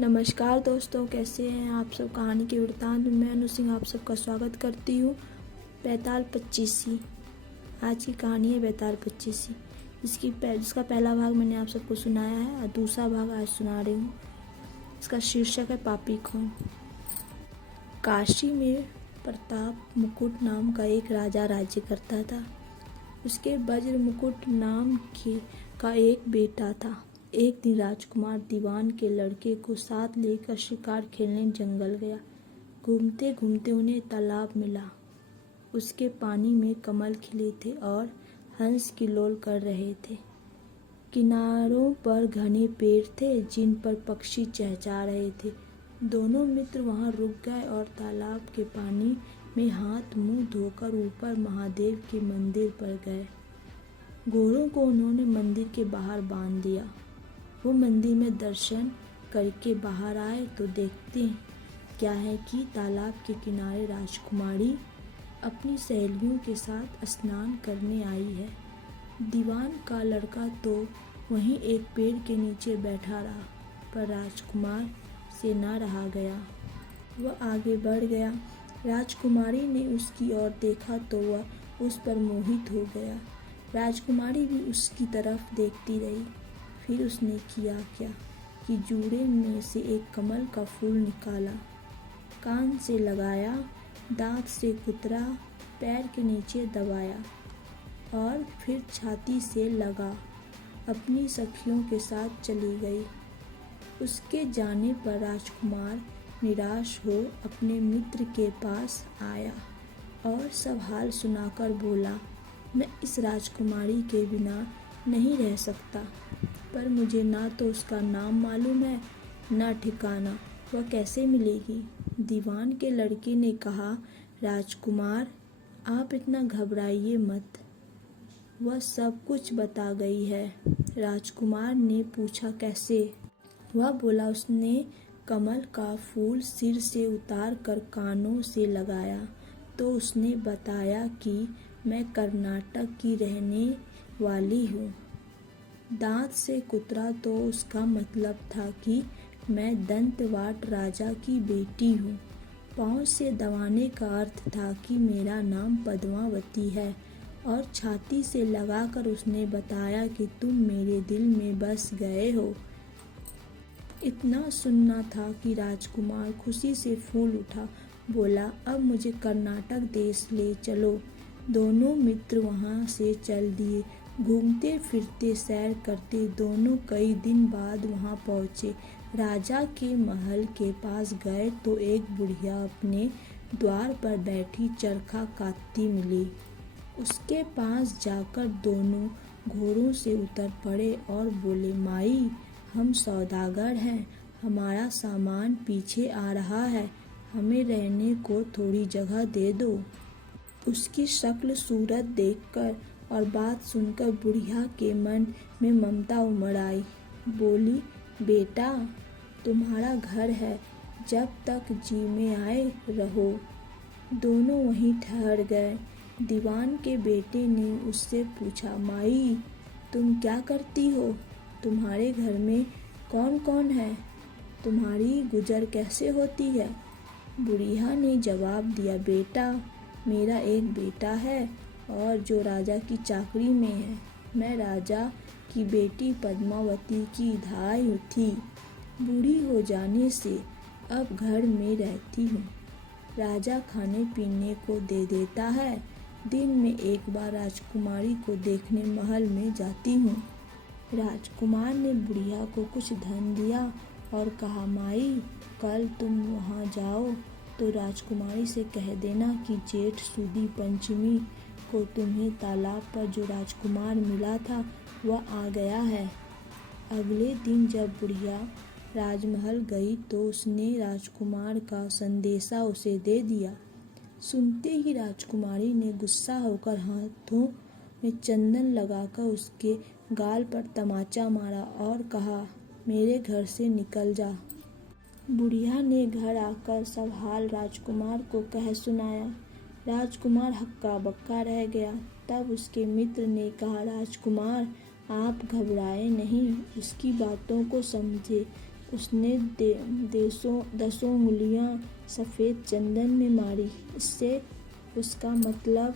नमस्कार दोस्तों, कैसे हैं आप सब। कहानी के वृत्तांत में मैं अनु सिंह आप सबका स्वागत करती हूँ। बैताल पच्चीसी। आज की कहानी है बैताल पच्चीसी। इसका पहला भाग मैंने आप सबको सुनाया है और दूसरा भाग आज सुना रही हूँ। इसका शीर्षक है पापी खून। काशी में प्रताप मुकुट नाम का एक राजा राज्य करता था। उसके वज्र मुकुट नाम का एक बेटा था। एक दिन राजकुमार दीवान के लड़के को साथ लेकर शिकार खेलने जंगल गया। घूमते घूमते उन्हें तालाब मिला। उसके पानी में कमल खिले थे और हंस किलोल कर रहे थे। किनारों पर घने पेड़ थे जिन पर पक्षी चहचहा रहे थे। दोनों मित्र वहां रुक गए और तालाब के पानी में हाथ मुंह धोकर ऊपर महादेव के मंदिर पर गए। घोड़ों को उन्होंने मंदिर के बाहर बांध दिया। वो मंदिर में दर्शन करके बाहर आए तो देखते क्या है कि तालाब के किनारे राजकुमारी अपनी सहेलियों के साथ स्नान करने आई है। दीवान का लड़का तो वहीं एक पेड़ के नीचे बैठा रहा, पर राजकुमार से ना रहा गया। वह आगे बढ़ गया। राजकुमारी ने उसकी ओर देखा तो वह उस पर मोहित हो गया। राजकुमारी भी उसकी तरफ देखती रही। फिर उसने किया क्या कि जूड़े में से एक कमल का फूल निकाला, कान से लगाया, दांत से कुतरा, पैर के नीचे दबाया और फिर छाती से लगा अपनी सखियों के साथ चली गई। उसके जाने पर राजकुमार निराश हो अपने मित्र के पास आया और सब हाल सुनाकर बोला, मैं इस राजकुमारी के बिना नहीं रह सकता, पर मुझे ना तो उसका नाम मालूम है ना ठिकाना। वह कैसे मिलेगी। दीवान के लड़के ने कहा, राजकुमार आप इतना घबराइए मत, वह सब कुछ बता गई है। राजकुमार ने पूछा कैसे। वह बोला, उसने कमल का फूल सिर से उतार कर कानों से लगाया तो उसने बताया कि मैं कर्नाटक की रहने वाली हूँ। दांत से कुतरा तो उसका मतलब था कि मैं दंतवाट राजा की बेटी हूँ। पाँव से दबाने का अर्थ था कि मेरा नाम पद्मावती है। और छाती से लगाकर उसने बताया कि तुम मेरे दिल में बस गए हो। इतना सुनना था कि राजकुमार खुशी से फूल उठा। बोला, अब मुझे कर्नाटक देश ले चलो। दोनों मित्र वहां से चल दिए। घूमते फिरते सैर करते दोनों कई दिन बाद वहां पहुंचे। राजा के महल के पास गए तो एक बुढ़िया अपने द्वार पर बैठी चरखा काटती मिली। उसके पास जाकर दोनों घोड़ों से उतर पड़े और बोले, माई हम सौदागर हैं, हमारा सामान पीछे आ रहा है, हमें रहने को थोड़ी जगह दे दो। उसकी शक्ल सूरत देखकर और बात सुनकर बुढ़िया के मन में ममता उमड़ आई। बोली, बेटा तुम्हारा घर है, जब तक जी में आए रहो। दोनों वहीं ठहर गए। दीवान के बेटे ने उससे पूछा, माई तुम क्या करती हो, तुम्हारे घर में कौन कौन है, तुम्हारी गुजर कैसे होती है। बुढ़िया ने जवाब दिया, बेटा मेरा एक बेटा है और जो राजा की चाकरी में है। मैं राजा की बेटी पद्मावती की धाई थी। बूढ़ी हो जाने से अब घर में रहती हूँ। राजा खाने पीने को दे देता है। दिन में एक बार राजकुमारी को देखने महल में जाती हूँ। राजकुमार ने बुढ़िया को कुछ धन दिया और कहा, माई कल तुम वहाँ जाओ तो राजकुमारी से कह देना कि जेठ सुदी पंचमी को तुम्हें तालाब पर जो राजकुमार मिला था वह आ गया है। अगले दिन जब बुढ़िया राजमहल गई तो उसने राजकुमार का संदेशा उसे दे दिया। सुनते ही राजकुमारी ने गुस्सा होकर हाथों में चंदन लगाकर उसके गाल पर तमाचा मारा और कहा, मेरे घर से निकल जा। बुढ़िया ने घर आकर सब हाल राजकुमार को कह सुनाया। राजकुमार हक्का बक्का रह गया। तब उसके मित्र ने कहा, राजकुमार आप घबराए नहीं, उसकी बातों को समझे। उसने दसों उंगलियां सफ़ेद चंदन में मारी। इससे उसका मतलब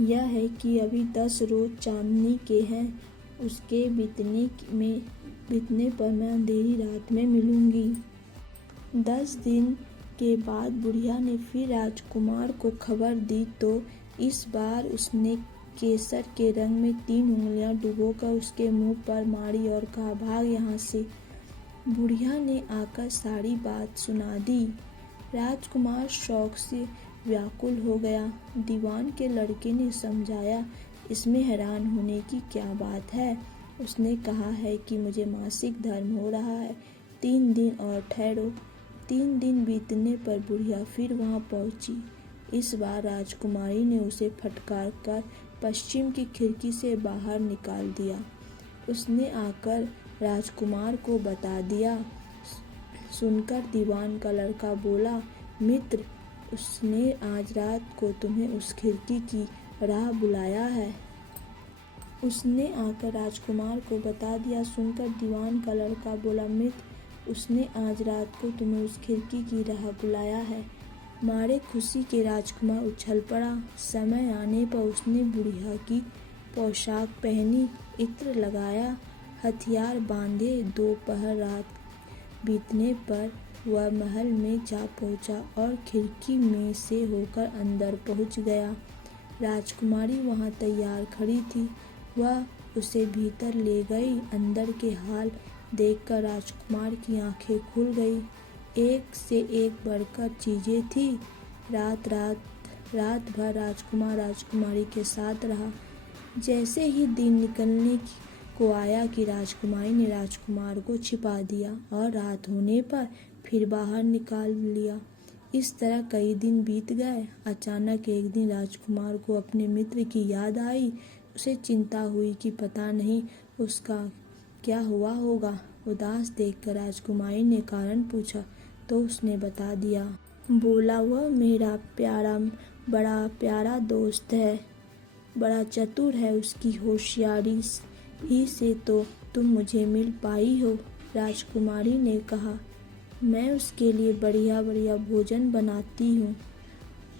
यह है कि अभी 10 रोज चांदनी के हैं। उसके बीतने पर मैं अंधेरी रात में मिलूंगी। 10 दिन के बाद बुढ़िया ने फिर राजकुमार को खबर दी तो इस बार उसने केसर के रंग में 3 उंगलियां डुबोकर उसके मुंह पर मारी और कहा, भाग यहाँ से। बुढ़िया ने आकर सारी बात सुना दी। राजकुमार शौक से व्याकुल हो गया। दीवान के लड़के ने समझाया, इसमें हैरान होने की क्या बात है। उसने कहा है कि मुझे मासिक धर्म हो रहा है, 3 दिन और ठहरो। 3 दिन बीतने पर बुढ़िया फिर वहां पहुंची। इस बार राजकुमारी ने उसे फटकार कर पश्चिम की खिड़की से बाहर निकाल दिया। उसने आकर राजकुमार को बता दिया। सुनकर दीवान का लड़का बोला, मित्र, उसने आज रात को तुम्हें उस खिड़की की राह बुलाया है। उसने आकर राजकुमार को बता दिया। सुनकर दीवान का लड़का बोला, मित्र, उसने आज रात को तुम्हें उस खिड़की की राह बुलाया है। मारे खुशी के राजकुमार उछल पड़ा। समय आने पर उसने बुढ़िया की पोशाक पहनी, इत्र लगाया, हथियार बांधे। दोपहर रात बीतने पर वह महल में जा पहुंचा और खिड़की में से होकर अंदर पहुंच गया। राजकुमारी वहां तैयार खड़ी थी। वह उसे भीतर ले गई। अंदर के हाल देखकर राजकुमार की आंखें खुल गई। एक से एक बढ़कर चीजें थी। रात भर राजकुमार राजकुमारी के साथ रहा। जैसे ही दिन निकलने को आया कि राजकुमारी ने राजकुमार को छिपा दिया और रात होने पर फिर बाहर निकाल लिया। इस तरह कई दिन बीत गए। अचानक एक दिन राजकुमार को अपने मित्र की याद आई। उसे चिंता हुई कि पता नहीं उसका क्या हुआ होगा। उदास देखकर राजकुमारी ने कारण पूछा तो उसने बता दिया। बोला, वह मेरा बड़ा प्यारा दोस्त है, बड़ा चतुर है। उसकी होशियारी ही से तो तुम मुझे मिल पाई हो। राजकुमारी ने कहा, मैं उसके लिए बढ़िया बढ़िया भोजन बनाती हूँ,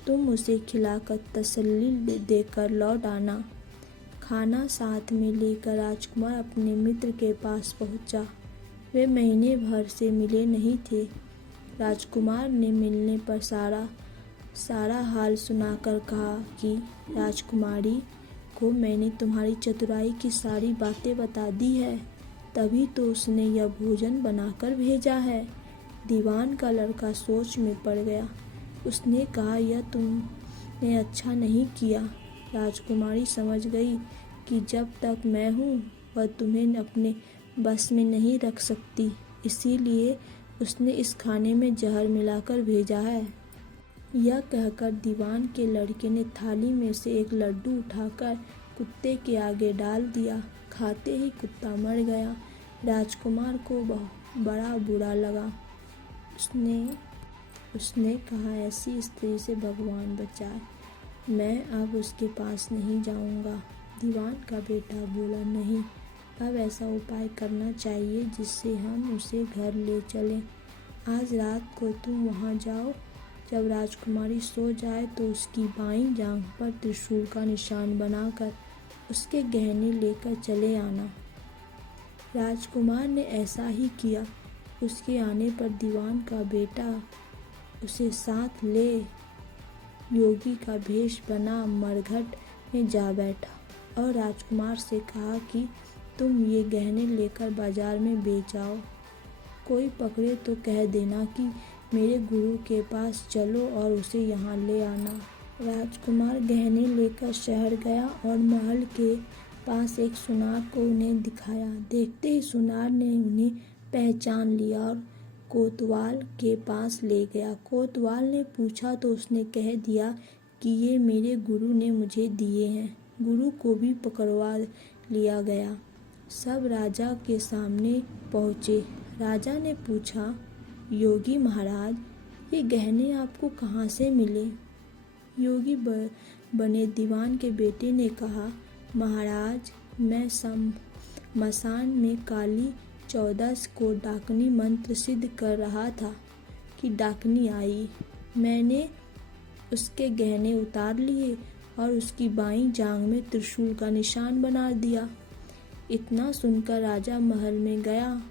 तुम उसे खिलाकर तसल्ली देकर लौट आना। खाना साथ में लेकर राजकुमार अपने मित्र के पास पहुंचा। वे महीने भर से मिले नहीं थे। राजकुमार ने मिलने पर सारा हाल सुनाकर कहा कि राजकुमारी को मैंने तुम्हारी चतुराई की सारी बातें बता दी है, तभी तो उसने यह भोजन बनाकर भेजा है। दीवान का लड़का सोच में पड़ गया। उसने कहा, यह तुमने अच्छा नहीं किया। राजकुमारी समझ गई कि जब तक मैं हूँ वह तुम्हें अपने बस में नहीं रख सकती, इसीलिए उसने इस खाने में जहर मिलाकर भेजा है। यह कहकर दीवान के लड़के ने थाली में से एक लड्डू उठाकर कुत्ते के आगे डाल दिया। खाते ही कुत्ता मर गया। राजकुमार को बड़ा बुरा लगा। उसने कहा, ऐसी स्त्री से भगवान बचाए, मैं अब उसके पास नहीं जाऊंगा। दीवान का बेटा बोला, नहीं, अब ऐसा उपाय करना चाहिए जिससे हम उसे घर ले चलें। आज रात को तुम वहां जाओ। जब राजकुमारी सो जाए तो उसकी बाईं जांघ पर त्रिशूल का निशान बनाकर उसके गहने लेकर चले आना। राजकुमार ने ऐसा ही किया। उसके आने पर दीवान का बेटा उसे साथ ले योगी का भेष बना मरघट में जा बैठा और राजकुमार से कहा कि तुम ये गहने लेकर बाजार में बेच आओ। कोई पकड़े तो कह देना कि मेरे गुरु के पास चलो और उसे यहाँ ले आना। राजकुमार गहने लेकर शहर गया और महल के पास एक सुनार को उन्हें दिखाया। देखते ही सुनार ने उन्हें पहचान लिया और कोतवाल के पास ले गया। कोतवाल ने पूछा तो उसने कह दिया कि ये मेरे गुरु ने मुझे दिए हैं। गुरु को भी पकड़वा लिया गया। सब राजा के सामने पहुँचे। राजा ने पूछा, योगी महाराज, ये गहने आपको कहाँ से मिले? योगी बने दीवान के बेटे ने कहा, महाराज, मैं मसान में काली 14 को डाकनी मंत्र सिद्ध कर रहा था कि डाकनी आई। मैंने उसके गहने उतार लिए और उसकी बाईं जांघ में त्रिशूल का निशान बना दिया। इतना सुनकर राजा महल में गया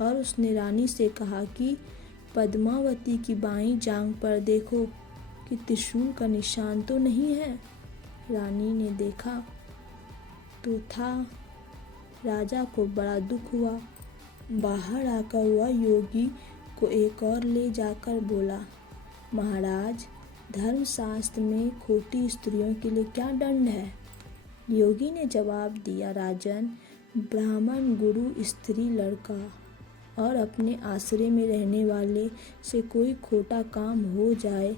और उसने रानी से कहा कि पद्मावती की बाईं जांघ पर देखो कि त्रिशूल का निशान तो नहीं है। रानी ने देखा तो था। राजा को बड़ा दुख हुआ। बाहर आकर वह योगी को एक और ले जाकर बोला, महाराज, धर्मशास्त्र में खोटी स्त्रियों के लिए क्या दंड है? योगी ने जवाब दिया, राजन, ब्राह्मण, गुरु, स्त्री, लड़का और अपने आश्रय में रहने वाले से कोई खोटा काम हो जाए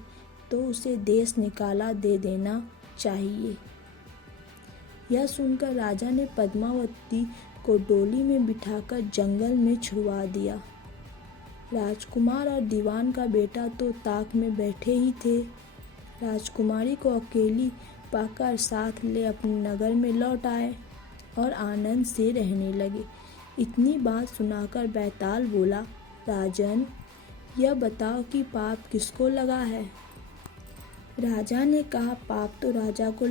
तो उसे देश निकाला दे देना चाहिए। यह सुनकर राजा ने पद्मावती को डोली में बिठाकर जंगल में छुड़वा दिया। राजकुमार और दीवान का बेटा तो ताक में बैठे ही थे। राजकुमारी को अकेली पाकर साथ ले अपने नगर में लौट आए और आनंद से रहने लगे। इतनी बात सुनाकर बैताल बोला, राजन, यह बताओ कि पाप किसको लगा है? राजा ने कहा, पाप तो राजा को